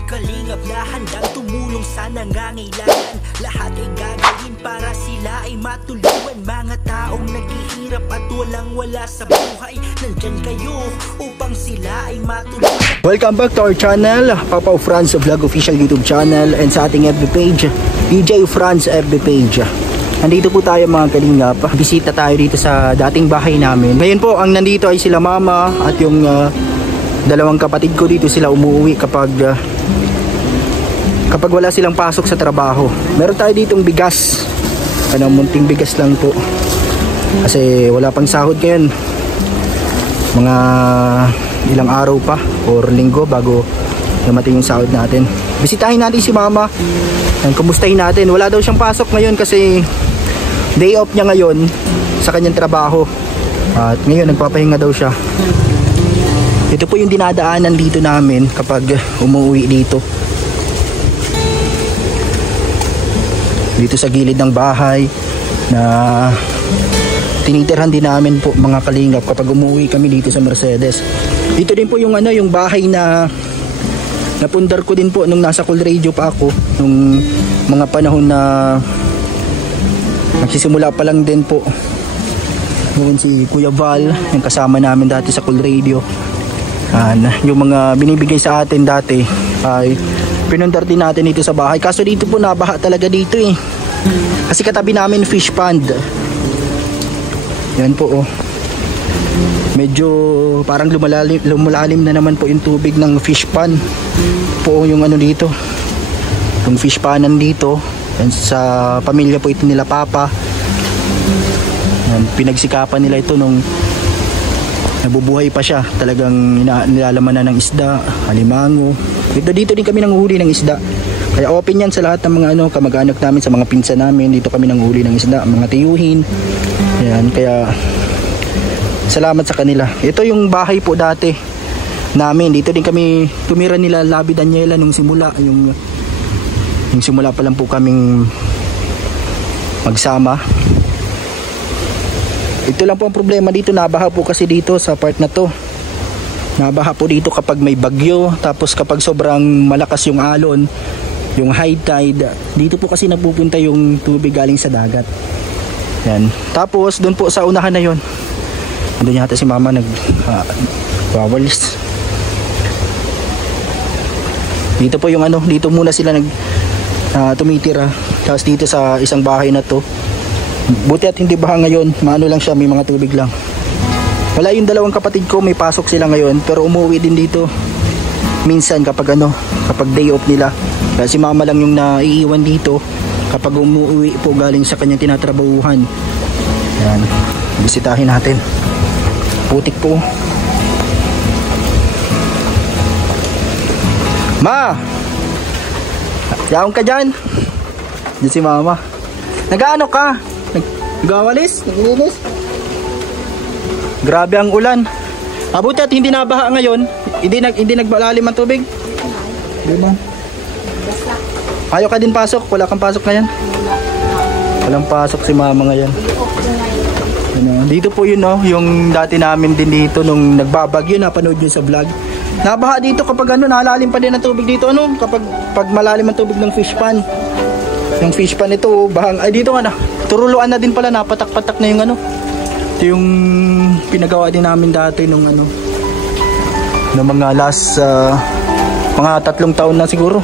Team Kalingap na handang tumulong sa nangangailangan. Lahat ay gagawin para sila ay matulungan. Mga taong naghihirap at walang-wala sa buhay, nandyan kayo upang sila ay matulungan. Welcome back to our channel, Papa Franz Vlog Official YouTube channel, and sa ating FB page, DJ Franz FB page. Nandito po tayo mga Kalingap. Bisita tayo dito sa dating bahay namin. Ngayon po, ang nandito ay sila mama at yung dalawang kapatid ko. Dito sila umuwi kapag wala silang pasok sa trabaho. Meron tayo ditong bigas. Munting bigas lang po. Kasi wala pang sahod ngayon. Mga ilang araw pa or linggo bago dumating yung sahod natin. Bisitahin natin si mama. Kumustahin natin. Wala daw siyang pasok ngayon kasi day off niya ngayon sa kanyang trabaho. At ngayon nagpapahinga daw siya. Ito po yung dinadaanan dito namin kapag umuwi dito. Dito sa gilid ng bahay na tinitirhan din namin po mga Kalingap kapag umuwi kami dito sa Mercedes. Dito din po yung yung bahay na napundar ko din po nung nasa Cool Radio pa ako, nung mga panahon na nagsisimula pa lang din po. Noon si Kuya Val, yung kasama namin dati sa Cool Radio. Yung mga binibigay sa atin dati ay pinundar din natin dito sa bahay. Kaso dito po nabaha talaga dito eh. Kasi katabi namin fish pond. Yan po oh. Medyo parang lumalalim na naman po yung tubig ng fish pond. Po yung dito. Yung fish pond nandito. Yan, sa pamilya po ito nila Papa. Yan, pinagsikapan nila ito nung nabubuhay pa siya. Talagang nilalaman na ng isda, alimango. Dito din kami nanguhuli ng isda. Kaya open yan sa lahat ng mga kamag-anak namin, sa mga pinsan namin. Dito kami nanguhuli ng isda, mga tiyuhin. Ayan, kaya salamat sa kanila. Ito yung bahay po dati namin. Dito din kami tumira nila Labi Daniela nung simula. Yung simula pa lang po kaming magsama. Ito lang po ang problema dito, nabaha po kasi dito sa part na to. Nabaha po dito kapag may bagyo, tapos kapag sobrang malakas yung alon, yung high tide, dito po kasi napupunta yung tubig galing sa dagat. Yan. Tapos doon po sa unahan na yon, doon yata si mama nagwawalis. Dito po yung dito muna sila tumitira. Tapos dito sa isang bahay na to, buti at hindi baha ngayon, maano lang siya, may mga tubig lang. Wala yung dalawang kapatid ko, may pasok sila ngayon, pero umuwi din dito minsan kapag day off nila. Kasi si mama lang yung naiiwan dito kapag umuwi po galing sa kanyang tinatrabahuhan. Yan, bisitahin natin. Putik po. Ma! Yaong ka dyan? Diyan si mama. Nag-ano ka? Nagawalis? Naglinis? Grabe ang ulan. Abuti at hindi nabaha ngayon. Hindi nagbalalim ang tubig. Diba? Ayaw ka din pasok? Wala kang pasok ngayon? Walang pasok si mama ngayon. Dito po yun yung dati namin din dito nung nagbabagyo, napanood nyo sa vlog. Nabaha dito kapag nalalim pa din ang tubig dito kapag malalim ang tubig ng fish pond. Yung fish pond ito, bahang ay dito turuluan na din pala, napatak-patak na yung ito yung pinagawa din namin dati nung ng mga last mga 3 taon na siguro.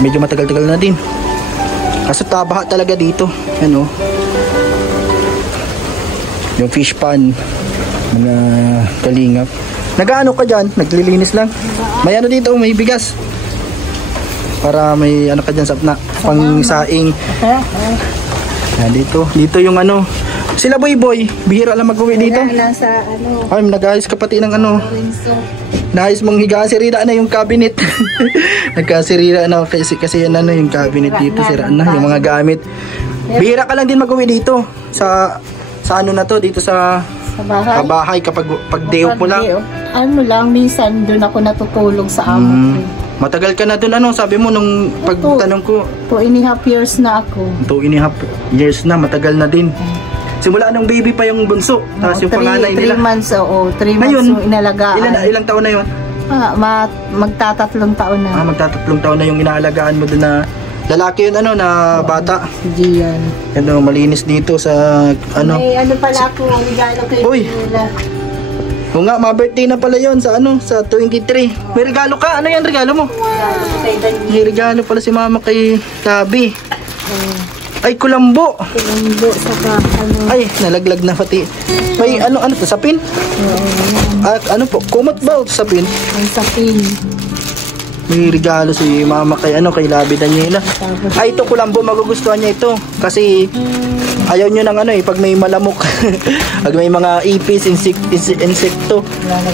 Medyo matagal-tagal na din. Kasi tabaha talaga dito. Yung fish pond, mga Kalingap. Nag-ano ka dyan? Naglilinis lang? May dito, may bigas. Para may ka dyan sa pang saing. Dito yung sila Boy, bihira lang mag-uwi dito. Nasa Ay, nag-ayos ka pati ng Nais mong higaan, sirira na yung cabinet. Nagkasirira na kasi yan yung cabinet dito, sira na yung mga gamit. Bihira ka lang din mag-uwi dito sa na to, dito sa bahay kapag day off mo lang. Minsan doon ako natutulog sa amo ko. Matagal ka na doon, sabi mo nung pagtanong ko. 2.5 years na ako. 2.5 years na, matagal na din. Simula nung baby pa yung bunso, tapos yung panganay nila. 3 months, 3 months yung inalagaan. Ilang taon na yun? Magtatatlong taon na. Magtatatlong taon na yung inaalagaan mo doon na lalaki yun, ano, na bata. Si Gian. Ano, malinis dito sa, ano. May ano pala ako, regalo kay Uy! nila. O nga, ma-birthday na pala yon sa, ano, sa 23. May regalo ka? Ano yan regalo mo? Kay Daniel. May regalo pala si mama kay Gabi. Ay, kulambo. Kulambo, saka ano. Ay, nalaglag na pati. May ano to, sapin? At ano po, kumot ba o sapin? Ang sapin. May regalo si mama kay ano, kay Labi Daniela. Ay, ito kulambo, magugustuhan niya ito. Kasi ayaw nyo ng ano pag may malamok. Pag may mga ipis, insekto.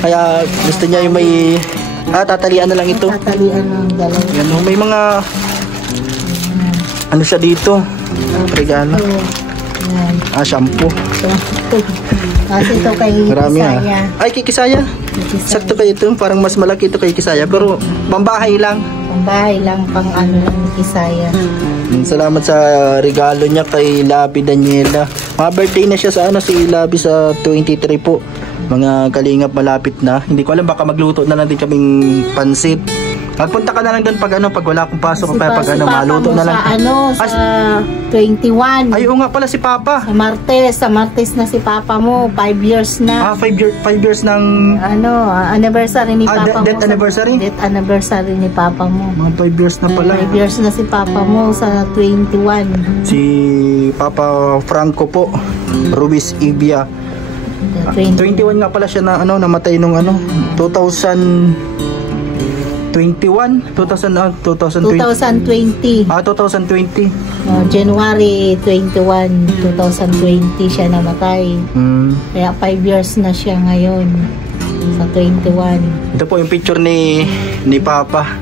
Kaya gusto niya yung may tatalian na lang ito. Tatalian ng dalawa. Yan, may mga ano siya dito. Regalo. Yan. Shampoo. Kasi ito kay Marami Kisaya. Ay, kay Kisaya. Sakto kayo ito. Parang mas malaki ito kay Kisaya. Pero pambahay lang. Pambahay lang, pang ano lang ni Kisaya. Salamat sa regalo niya kay Labi Daniela. Mga birthday na siya sa ano, si Labi sa 23 po. Mga kalingap, malapit na. Hindi ko alam, baka magluto na lang din kaming pansit. Magpunta ka na lang doon pag ano, pag wala akong pasok, pag ano, maluto na lang. Sa ano, sa 21. Ay, oo nga pala si Papa. Sa Martes na si Papa mo, 5 years na. 5 years ng Ano, anniversary ni Papa mo. Death anniversary? Death anniversary ni Papa mo. Mga 5 years na pala. 5 years na si Papa mo sa 21. Si Papa Franco po, Ruiz Ibia. 21 nga pala siya na ano, namatay nung ano, 2020. 2020. 2020. 2020. January 21, 2020 siya namatay. Kaya 5 years na siya ngayon sa 21. Ito po yung picture ni Papa.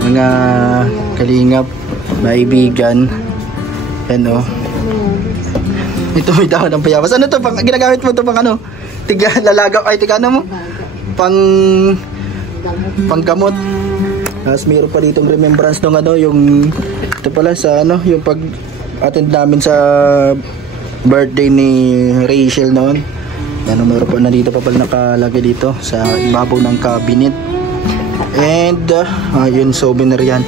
Mga kalingap, kaibigan. Ano? Ito may dahon ng payabas. Ano to? Ginagamit mo to pang ano? Lalagaw ay ano mo? Panggamot. Tapos mayroon pa ditong remembrance ng ano, yung ito pala sa ano, yung pag-attend namin sa birthday ni Rachel noon. Ano, mayroon pa na dito pa pala nakalagay dito sa ibabaw ng cabinet. And yun, souvenir yan.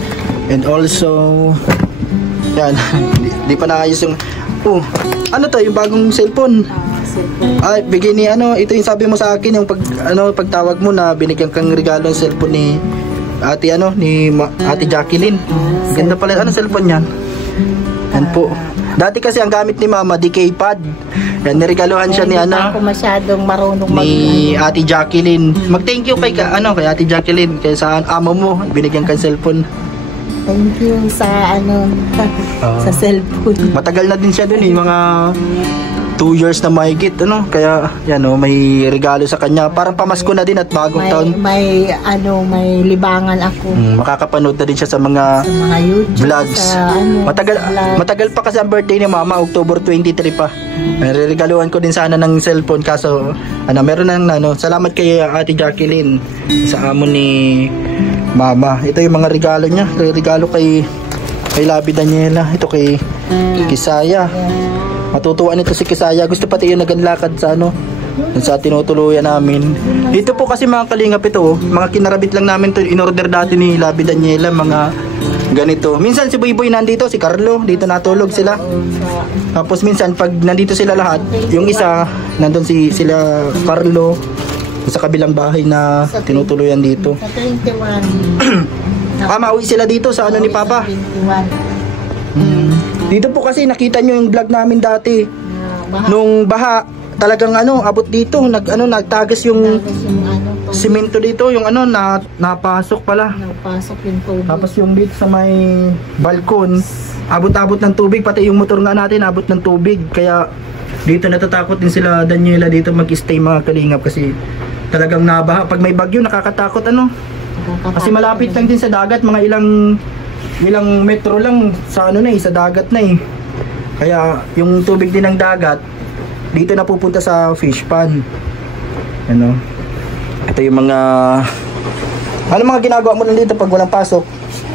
And also yan, di pa naayos yung ano to, yung bagong cellphone. Ay, bigay ni ano, ito yung sabi mo sa akin, yung pagtawag mo na binigyan kang regalo ng cellphone ni Ate Ate Jacqueline. Ganda pala, ano cellphone yan? Yan po. Dati kasi ang gamit ni Mama, DK pad. Yan, niregaluhan siya ni Hindi ako masyadong marunong ni Ate Jacqueline. Mag-thank you kay Ate Jacqueline, kay sa amo mo, binigyan kang cellphone. Thank you sa sa cellphone. Matagal na din siya dun mga 2 years na mahigit, ano? Kaya yan, may regalo sa kanya. Parang pamasko na din at bagong taon. May libangan ako. Makakapanood na din siya sa mga YouTube, vlogs. Matagal pa kasi ang birthday ni Mama, October 23 pa. Regaluhan ko din sana ng cellphone, kaso meron nang salamat kay Ate Jacqueline sa amo ni Mama. Ito yung mga regalo niya. Regalo kay Labi Daniela. Ito kay Kisaya. Matutuwa nito si Kisaya. Gusto pati yung naganlakad sa sa tinutuluyan namin. Dito po kasi mga kalingap ito, mga kinarabit lang namin to. In-order dati ni Labi Daniela, mga ganito. Minsan si Boyboy nandito, si Carlo, dito natulog sila. Tapos minsan pag nandito sila lahat, yung isa nandun sila Carlo sa kabilang bahay na tinutuluyan dito. Sa 21. Mauwi sila dito sa ni Papa. 21. Dito po kasi nakita nyo yung vlog namin dati. Nung baha, talagang abot dito, nagtagas yung simento dito, yung napasok pala. Napasok yung tubig. Tapos yung dito sa may balkon, abot-abot ng tubig, pati yung motor nga natin abot ng tubig. Kaya dito natatakot din sila Daniela dito mag-stay mga kalingap kasi talagang nabaha. Pag may bagyo nakakatakot Kasi malapit lang din sa dagat, mga ilang metro lang sa sa dagat na Kaya yung tubig din ng dagat dito napupunta sa fish pond. Ito yung mga mga ginagawa mo lang dito pag walang pasok?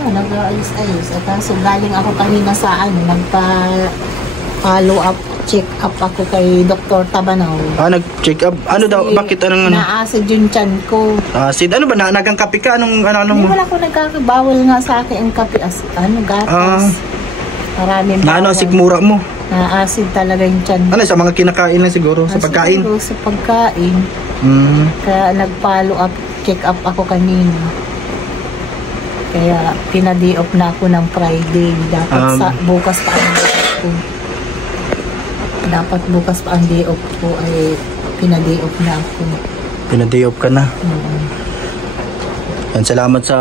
Nag-ayos-ayos. At so galing ako kanina sa Follow up, check up ako kay Dr. Tabanaw. Nag-check up. Ano daw? Bakit? Anong ano? Na-acid yung tiyan ko. Acid? Ano ba? Nagangkapi ka? Anong Hindi mo? wala ko nagkakabawal nga sa akin ang kape. Gatas. Maraming bawal. Ano sikmura mo? Na-acid talaga yung tiyan. Ano? Sa mga kinakain na siguro? Sa pagkain? Siguro sa pagkain. Kaya nag-follow up, check up ako kanina. Kaya pinadi off na ako ng Friday. Dapat bukas pa ang day off ko. Dapat bukas pa ang day off ko ay pinadi off na ako. Pinadi off ka na? Yan, salamat sa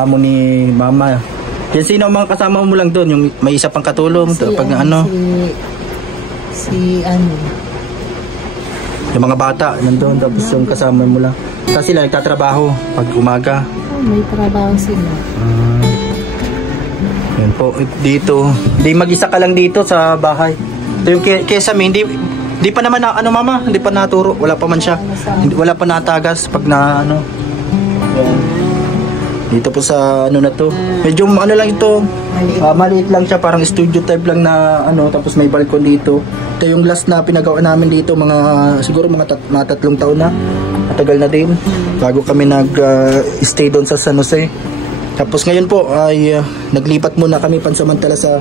amo ni Mama. Yan, sino ang mga kasama mo lang doon? Yung may isa pang katulong? Yung mga bata nandun, tapos yung kasama mo lang. Kasi sila nagtatrabaho pag umaga. May trabaho sila. Yan po, dito. Di mag-isa ka lang dito sa bahay. Ito yung kesame, hindi pa naman Mama, hindi pa naturo. Wala pa man siya. Wala pa natagas pag yan. Dito po sa na to. Medyo lang ito. Maliit lang siya, parang studio type lang na tapos may balkon dito. Ito yung last na pinagawa namin dito, siguro mga 3 taon na. Matagal na din bago kami nag-stay doon sa San Jose. Tapos ngayon po ay naglipat muna kami pansamantala sa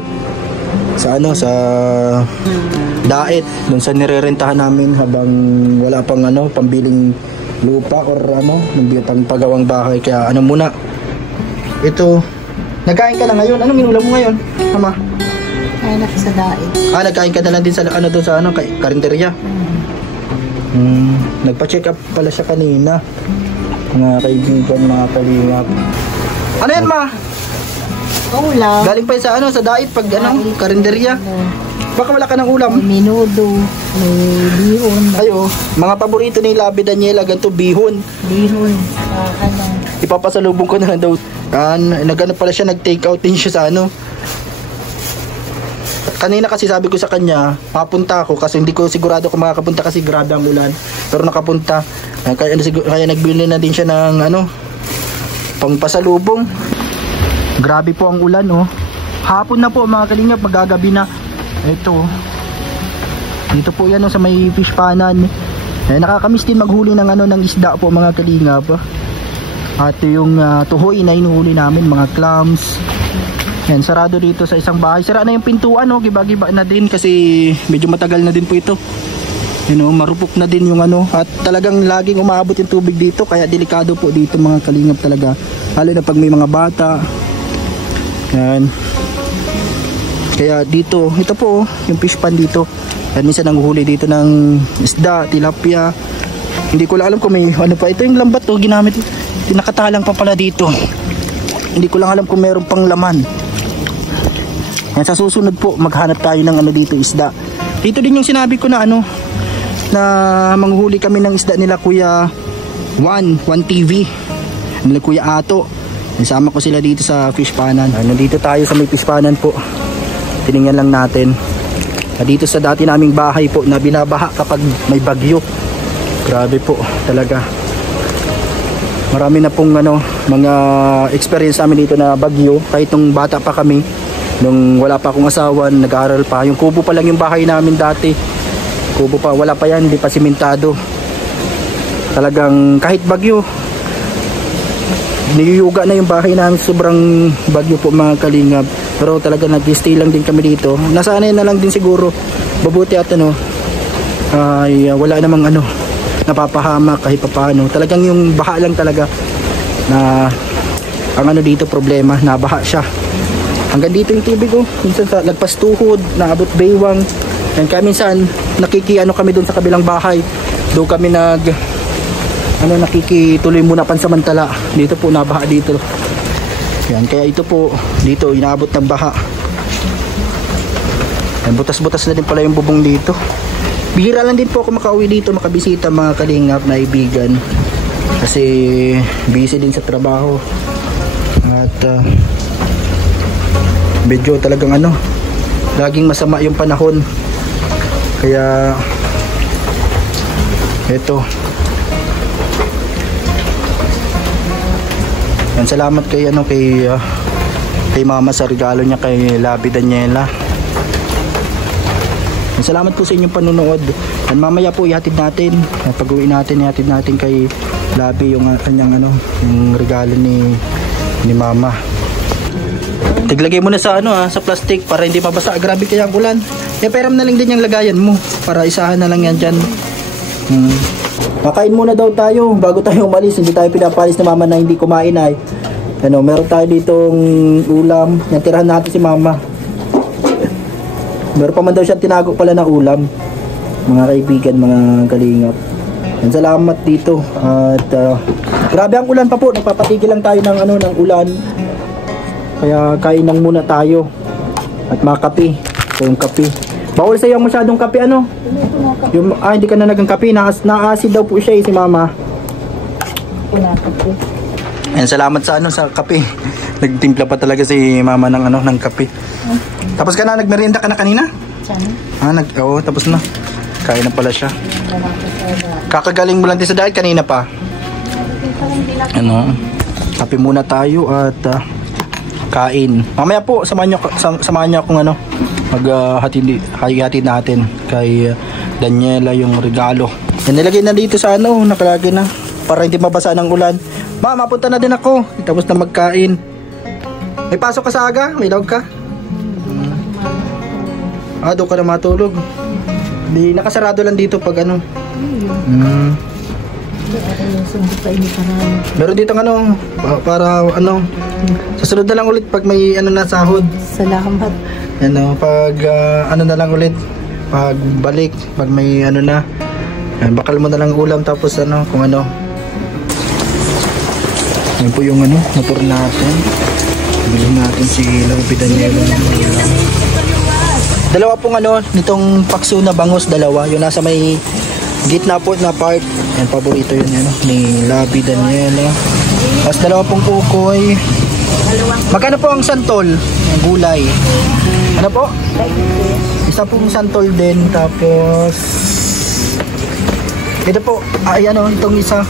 Daet, doon sa nirerentahan namin habang wala pang pambiling lupa or ng pagawang bahay. Kaya muna ito. Nagkain ka na ngayon? Anong minulam mo ngayon, Mama? Kain ako sa Daet. Nagkain ka na lang din sa doon sa karinderya. Nagpa-check up pala siya kanina. Mga kaibigan, mga kalingap. Ano yan, Ma? Ulam. Galing pa sa sa Daet pag karinderya. Baka wala ka ng ulam. May minudo, may bihon. Ayo, mga paborito ni Labi Daniela, ganito bihon. Bihon. Ipapasalubong ko na lang daw. Pala siya, nag-take out din siya sa Kanina kasi sabi ko sa kanya, papunta ako kasi hindi ko sigurado kung makakapunta kasi grabe ang ulan. Pero nakapunta. Kaya nagbili na din siya ng pangpasalubong. Grabe po ang ulan, Hapon na po mga kalingap, magagabi na. Ito. Dito po yan sa may fish panan. Nakakamiss din maghuli ng ng isda po mga kalingap. At yung tuhoy na inuhuli namin, mga clams. Yan, sarado dito sa isang bahay. Sira na yung pintuan, giba-giba na din kasi medyo matagal na din po ito. Marupok na din yung at talagang laging umaabot yung tubig dito, kaya delikado po dito mga kalingap talaga. Lalo na pag may mga bata. Yan. Kaya dito, ito po yung fish pan dito. Yan, minsan nanguhuli dito ng isda, tilapia. Hindi ko lang alam kung may pa. Ito yung lambat ginamit. Nakatalang pa pala dito. Hindi ko lang alam kung meron pang laman. Yan, sa susunod po maghanap tayo ng dito isda. Dito din yung sinabi ko na na manghuli kami ng isda nila Kuya One TV, nila Kuya Ato. Nasama ko sila dito sa fish panan. Nandito tayo sa may fish panan po. Tiningnan lang natin. Dito sa dati naming bahay po na binabaha kapag may bagyo. Grabe po talaga. Marami na pong mga experience namin dito na bagyo. Kahit nung bata pa kami, nung wala pa akong asawa, nag-aaral pa. Yung kubo pa lang yung bahay namin dati. Kubo pa, wala pa yan, hindi pa simentado. Talagang kahit bagyo, niyuyuga na yung bahay namin. Sobrang bagyo po mga kalingap. Pero talaga nag-stay lang din kami dito. Nasanay na lang din siguro. Mabuti at ay wala namang napapahamak kahit papaano. Talagang yung baha lang talaga na ang dito problema, nabaha siya. Hanggang dito yung tubig minsan sa lagpas tuhod, naabot baywang. And kaya minsan kami doon sa kabilang bahay. Doon kami nakikituloy muna pansamantala. Dito po nabaha dito. Yan, kaya ito po dito inaabot ng baha. Yan, butas-butas na din pala yung bubong dito. Bihira lang din po ako makauwi dito, makabisita mga kalingap na ibigan. Kasi busy din sa trabaho. At medyo talagang laging masama yung panahon. Kaya eto. Yan, salamat kay kay Mama sa regalo niya kay Labi Daniela. Salamat po sa inyong panonood. And mamaya po ihatid natin, pag-uwi natin, ihatid natin kay Labi yung kanyang yung regalo ni Mama. Tiglagay mo na sa sa plastic para hindi mabasa. Grabe kaya ang ulan. Peram na lang din yung lagayan mo para isahan na lang yan dyan. Makain muna daw tayo bago tayo umalis. Hindi tayo pinapalis na Mama na hindi kumain ay. Meron tayo ditong ulam. Yan, tirahan natin si Mama. Meron pa man daw siyang tinago pala na ulam. Mga kaibigan, mga kalingap. Yan, salamat dito. At grabe ang ulan pa po. Nagpapatigil lang tayo ng ulan. Kaya kain lang muna tayo. At makape. So yung kape. Bawal sa'yo ang masyadong kape hindi ka na nagang kape. Na-acid daw po siya si Mama. Ayan, salamat sa sa kape. Nagtimpla pa talaga si Mama ng kape. Tapos ka na, nagmerienda ka na kanina? Oo, tapos na. Kain na pala siya. Kakagaling mo lang din sa diet kanina pa. Kape muna tayo at kain. Mamaya po, samahan niyo akong maghatid natin kay Daniela yung regalo. Yan, nilagay na dito sa nakalagay na para hindi mabasa ng ulan. Ma, mapunta na din ako. Tapos na magkain. May pasok ka sa aga? May log ka? Doon ka na matulog. Di, nakasarado lang dito pag Meron dito para sa sunod na lang ulit pag may na sahod. Salamat. Pag na lang ulit pag balik, pag may na. Bakal mo na lang ulam tapos kung yan po yung motor natin. Bilhin natin si Labi Daniela. Dalawa pong nitong pakso na bangus, dalawa. Yung nasa may gitna po na part. Yan, paborito yun ni Labi Daniela. Tapos dalawa pong kukoy. Magkano po ang santol? Ang gulay. Ano po? Isa pong santol din. Tapos ito po, itong isa.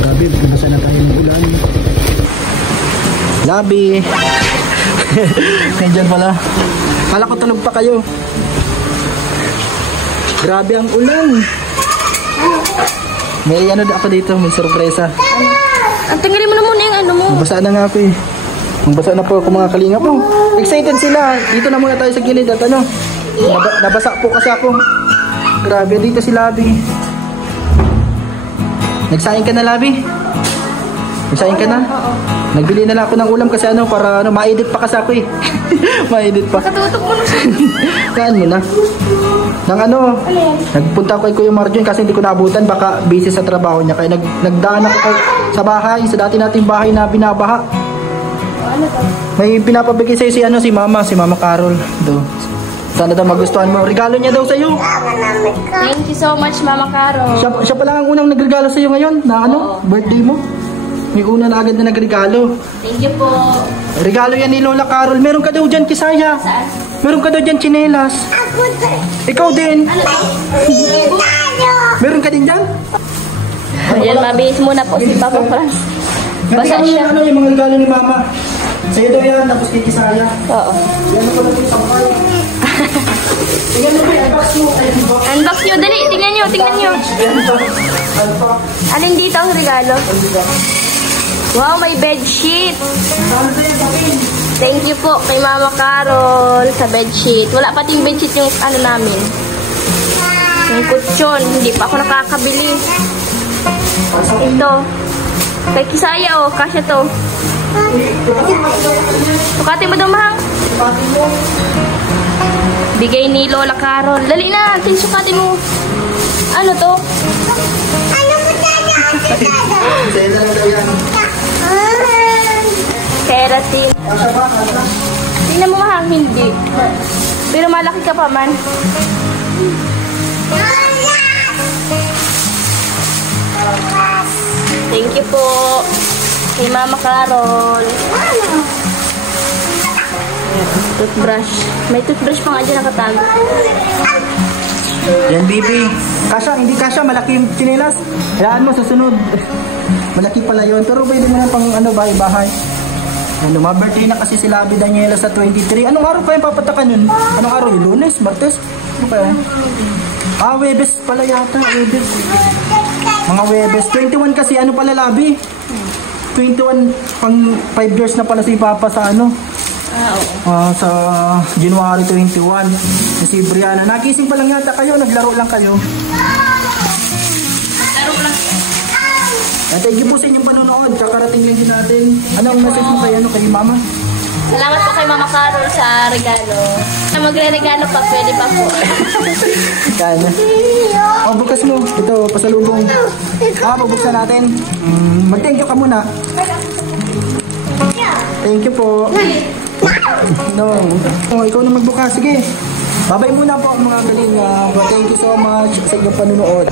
Grabe, nabasa na tayo ng ulan. Labi. Nandiyan pala. Kala ko tulog pa kayo. Grabe ang ulan. May ako dito, may sorpresa. Ang tingnan mo na muna yung mo. Nabasa na nga ako eh. Nabasa na po ako mga kalinga po. Excited sila. Dito na muna tayo sa gilid at nabasa po kasi ako. Grabe, dito si Labi. Nagsaing ka na, Labi? Nagsaing ka na? Oo. Nagbili na lang ako ng ulam kasi para ma-edit pa kasi ako eh. Ma-edit pa. Katutok mo na siya. Kaan mo na? Nagpunta ako kay Kuya Marjon kasi hindi ko naabutan. Baka busy sa trabaho niya. Kaya nagdaan ako sa bahay. Sa dati nating bahay na binabaha. May pinapabigay sa'yo si Mama. Si Mama Carol. Sana daw magustuhan mo. Regalo niya daw sa'yo. Thank you so much, Mama Carol. Siya pa lang ang unang nagregalo sa'yo ngayon. Na birthday mo. May una na agad na nagregalo. Thank you po. Regalo yan ni Lola Carol. Meron ka daw dyan, Kisaya. Saan? Meron ka daw dyan, tsinelas. Ikaw din. Meron ka din dyan? Ayan, mabihis muna po si Papa Franz. Basa siya. Yung mga regalo ni Mama. Sa'yo daw yan, tapos kay Kisaya. Oo. Yan ako na yung sampay. Tingnan mo, unbox mo. Unbox nyo, dali. Tingnan nyo. Alin dito ang regalo? Wow, may bedsheet. Thank you po kay Mama Carol sa bedsheet. Wala pating bedsheet yung namin. Yung kutsyon. Hindi pa ako nakakabili. Ito. Kay Kisaya kasya to. Sukatin mo daw, Mahang. Bigay ni Lola Carol. Dali na, sukatin mo. Ano to? Keratin. Tingnan mo, Mahang, hindi. Pero malaki ka pa man. Thank you po kay Mama Carol. Toothbrush. May toothbrush pa nga dyan nakatago. Yan, Bibi. Kasha, hindi kasha. Malaki yung tsinelas. Hayaan mo, susunod. Malaki pala yun. Pero pwede mo na pang bahay-bahay. Ano, birthday na kasi si Labi Daniela sa 23. Anong araw pa yung papatakan yun? Anong araw yun? Lunes? Martes? Ano kaya? Webes pala yata. Webes. Mga Webes. 21 kasi ano pala Labi? 21 pang 5 years na pala si Papa sa ano? Sa January 21. Si Brianna. Nagising pa lang yata kayo. Naglaro lang kayo. Laro lang. Thank you po sa inyong panonood. Kakarating lang din natin. Anong message mo kay Mama? Salamat po kay Mama Carol sa regalo. Magre-regalo pa, pwede pa po. Yan. Bukas mo. Ito, pasalubong. Bubuksan natin. Mag-thank you ka muna. Thank you po. No. Ikaw na magbukas. Sige. Bye-bye muna po mga kalinga. Thank you so much sa inyong panonood.